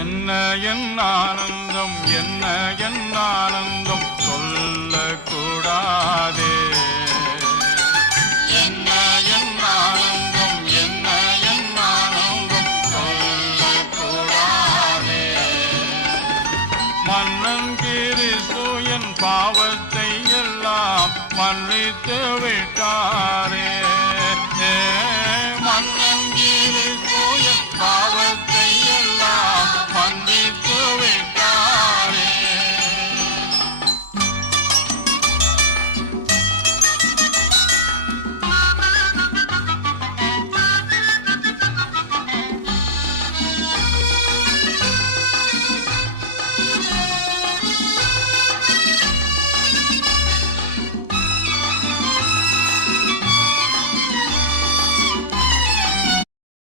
என்ன என் ஆனந்தம் என்ன என் ஆனந்தம் சொல்லக்கூடாதே. என்ன என் ஆனந்தம் என்ன என் ஆனந்தம் சொல்லக்கூடாதே. மன்னன் கிறிஸ்து என் பாவத்தை எல்லாம் மன்னித்து விட்டார்.